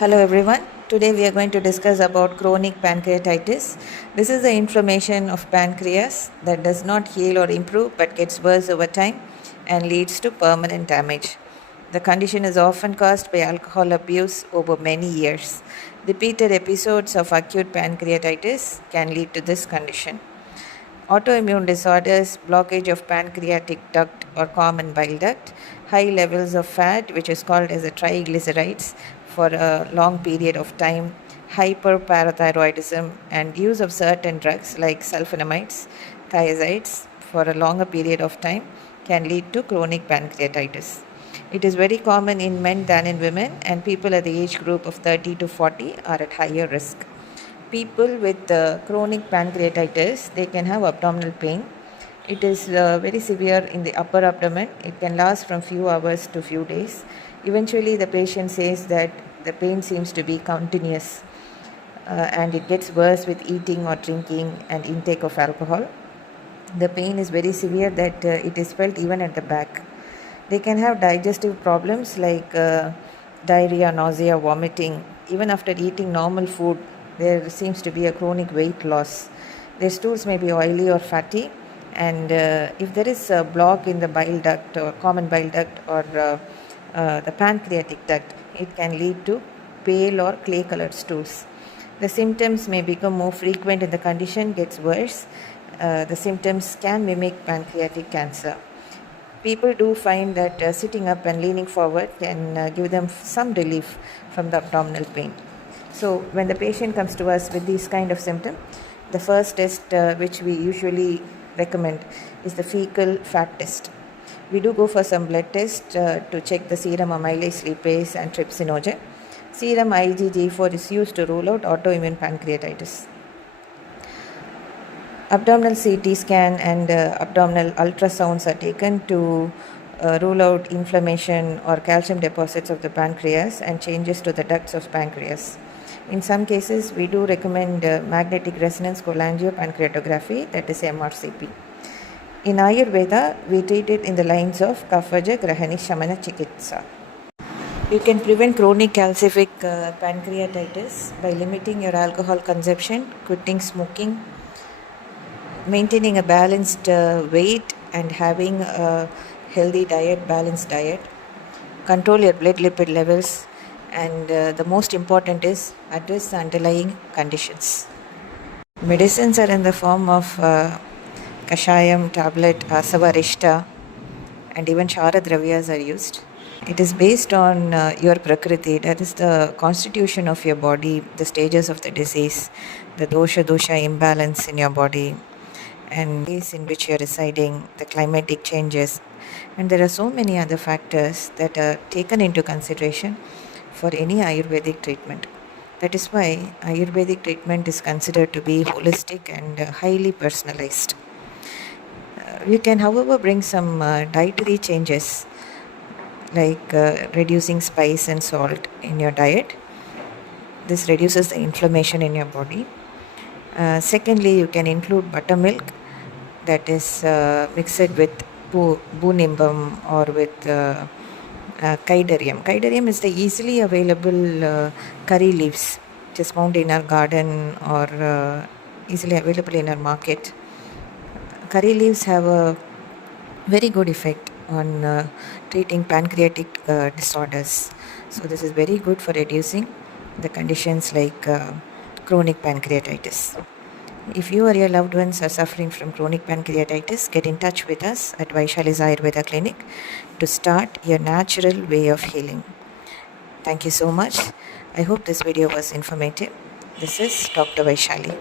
Hello everyone. Today we are going to discuss about chronic pancreatitis. This is the inflammation of pancreas that does not heal or improve but gets worse over time and leads to permanent damage. The condition is often caused by alcohol abuse over many years. Repeated episodes of acute pancreatitis can lead to this condition. Autoimmune disorders, blockage of pancreatic duct or common bile duct, high levels of fat, which is called as a triglycerides, for a long period of time, hyperparathyroidism, and use of certain drugs like sulfonamides, thiazides for a longer period of time can lead to chronic pancreatitis. It is very common in men than in women, and people at the age group of 30 to 40 are at higher risk. People with chronic pancreatitis, they can have abdominal pain. It is very severe in the upper abdomen. It can last from few hours to few days. Eventually the patient says that the pain seems to be continuous and it gets worse with eating or drinking and intake of alcohol. The pain is very severe that it is felt even at the back. They can have digestive problems like diarrhea, nausea, vomiting. Even after eating normal food, there seems to be a chronic weight loss. Their stools may be oily or fatty, and if there is a block in the bile duct or common bile duct or the pancreatic duct, it can lead to pale or clay colored stools. The symptoms may become more frequent and the condition gets worse. The symptoms can mimic pancreatic cancer. People do find that sitting up and leaning forward can give them some relief from the abdominal pain. So when the patient comes to us with these kind of symptoms, the first test which we usually recommend is the fecal fat test. We do go for some blood tests to check the serum amylase, lipase and trypsinogen. Serum IgG4 is used to rule out autoimmune pancreatitis. Abdominal CT scan and abdominal ultrasounds are taken to rule out inflammation or calcium deposits of the pancreas and changes to the ducts of pancreas. In some cases, we do recommend magnetic resonance cholangiopancreatography, that is MRCP. In Ayurveda, we treat it in the lines of Kaphaja Grahani Shamana Chikitsa. You can prevent chronic calcific pancreatitis by limiting your alcohol consumption, quitting smoking, maintaining a balanced weight and having a healthy diet, balanced diet. Control your blood lipid levels, and the most important is address the underlying conditions. Medicines are in the form of kashayam, tablet, asavarishta, and even charadravyas are used. It is based on your prakriti, that is the constitution of your body, the stages of the disease, the dosha imbalance in your body, and place in which you are residing, the climatic changes, and there are so many other factors that are taken into consideration for any Ayurvedic treatment. That is why Ayurvedic treatment is considered to be holistic and highly personalized. You can, however, bring some dietary changes like reducing spice and salt in your diet. This reduces the inflammation in your body. Secondly, you can include buttermilk that is mixed with bunimbam or with kaidarium. Kaidarium is the easily available curry leaves, which is found in our garden or easily available in our market. Curry leaves have a very good effect on treating pancreatic disorders. So this is very good for reducing the conditions like chronic pancreatitis. If you or your loved ones are suffering from chronic pancreatitis, get in touch with us at Vaishali's Ayurveda Clinic to start your natural way of healing. Thank you so much. I hope this video was informative. This is Dr. Vaishali.